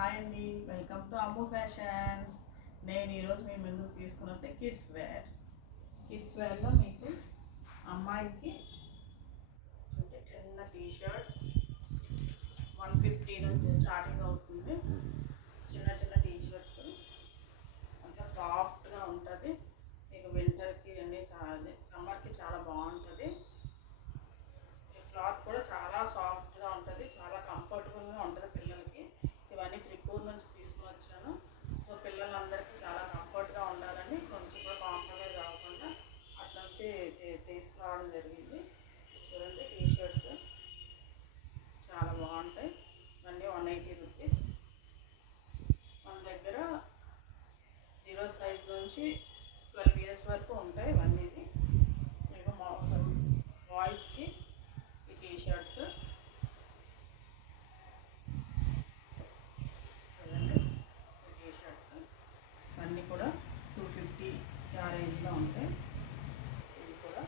Hi అండి, welcome to Ammu fashions. నేను ఈరోజు మీ ముందుకు తీసుకుని వస్తే కిడ్స్ వేర్లో మీకు అమ్మాయికి చిన్న టీషర్ట్స్ 150 నుంచి స్టార్టింగ్ అవుతుంది. చిన్న చిన్న టీషర్ట్స్ అంతా సాఫ్ట్గా ఉంటుంది. మీకు వింటర్కి అన్నీ సమ్మర్కి చాలా బాగుంటుంది. క్లాత్ కూడా చాలా సాఫ్ట్గా ఉంటుంది, చాలా కంఫర్టబుల్గా ఉంటుంది పిల్లలకి. ఇవన్నీ త్రిపూర్ నుంచి తీసుకుని వచ్చాను. సో పిల్లలందరికీ చాలా కంఫర్ట్గా ఉండాలని కొంచెం కూడా కాంప్రమైజ్ అవ్వకుండా అట్లా నుంచి తీసుకురావడం జరిగింది. చూడండి, టీషర్ట్స్ చాలా బాగుంటాయి. ఇవన్నీ 180 రూపీస్. మన దగ్గర 0 సైజ్ నుంచి 12 ఇయర్స్ వరకు ఉంటాయి. ఇవన్నీ మీకు బాయ్స్కి ఈ టీషర్ట్స్ అన్నీ కూడా 250 ఆ రేంజ్లో ఉంటాయి. ఇవి కూడా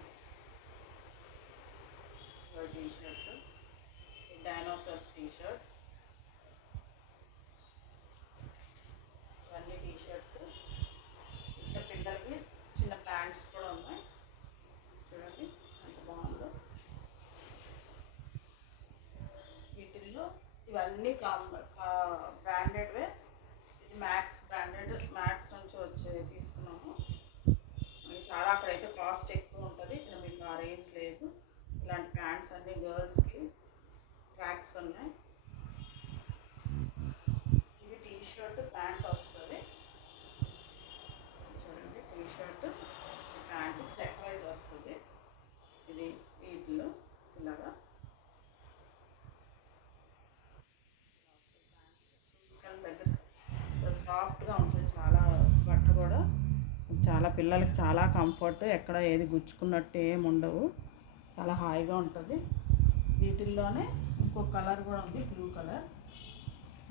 టీషర్ట్స్, డైనోసార్స్ టీషర్ట్, ఇవన్నీ టీషర్ట్స్. ఇంకా పిల్లలకి చిన్న ప్యాంట్స్ కూడా ఉన్నాయి. చూడండి ఎంత బాగుందో. వీటిల్లో ఇవన్నీ బ్రాండెడ్వే. ఇది మ్యాక్స్ నుంచి తీసుకున్నాము. చాలా అక్కడైతే కాస్ట్ ఎక్కువ ఉంటుంది, ఇక్కడ మీకు ఆ రేంజ్ లేదు. ఇలాంటి ప్యాంట్స్ అన్నీ గర్ల్స్కి ట్రాక్స్ ఉన్నాయి. ఇది టీషర్ట్ ప్యాంట్ వస్తుంది. చూడండి, టీషర్ట్ ప్యాంట్ సెట్ వైజ్ వస్తుంది. ఇది వీటిలో ఇలాగా దగ్గర సాఫ్ట్గా ఉంటుంది. చాలా బట్ట కూడా చాలా పిల్లలకి చాలా కంఫర్ట్. ఎక్కడ ఏది గుచ్చుకున్నట్టు ఏమి ఉండవు, చాలా హాయిగా ఉంటుంది. వీటిల్లోనే ఇంకో కలర్ కూడా ఉంది,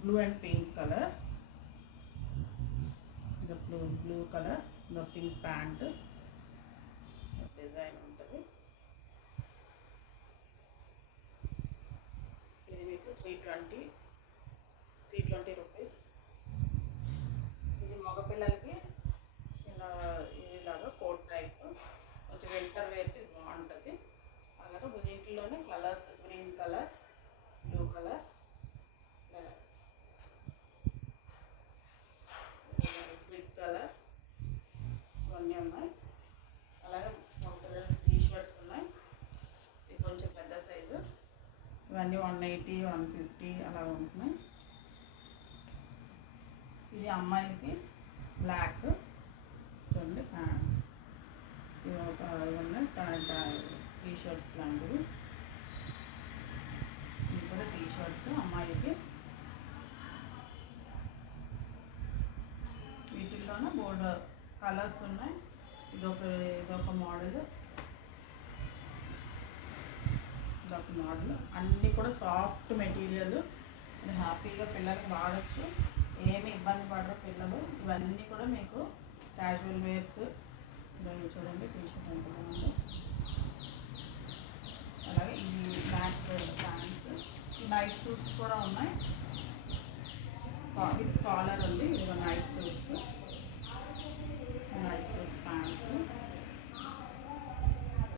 బ్లూ అండ్ పింక్ కలర్. ఇంకా బ్లూ కలర్, ఇంకా పింక్ ప్యాంట్ డిజైన్ ఉంటుంది. ఇది మీకు 320 రూపీస్. ఇది మగపిల్లలకి ఇలాగా కోట్ టైప్, కొంచెం వింటర్ వేర్కి బాగుంటుంది. అలాగే వీటిలోనే colours green colour, blue colour, brick colour ఇవన్నీ ఉన్నాయి. అలాగే మగపిల్లలకి టీషర్ట్స్ ఉన్నాయి. ఇది కొంచెం పెద్ద సైజు. ఇవన్నీ 180, 150 అలా ఉంటున్నాయి. ఇది అమ్మాయిలకి బ్లాక్. చూడండి, ఇవన్నీ టీషర్ట్స్ లాంటివి. ఇవి కూడా టీషర్ట్స్ అమ్మాయిలకి. వీటిల్లోనే బోర్డు కలర్స్ ఉన్నాయి. ఇదొక మోడల్, అన్నీ కూడా సాఫ్ట్ మెటీరియల్. ఇది హ్యాపీగా పిల్లలకి వాడచ్చు, ఏమి ఇబ్బంది పడరు పిల్లలు. ఇవన్నీ కూడా మీకు క్యాజువల్ వేర్స్. చూడండి టీషర్ట్ ఎంత బాగుందో. అలాగే ఈ మ్యాక్స్ ప్యాంట్స్, నైట్ సూట్స్ కూడా ఉన్నాయి. కాలర్ ఉంది. ఇది నైట్ సూట్స్ ప్యాంట్స్.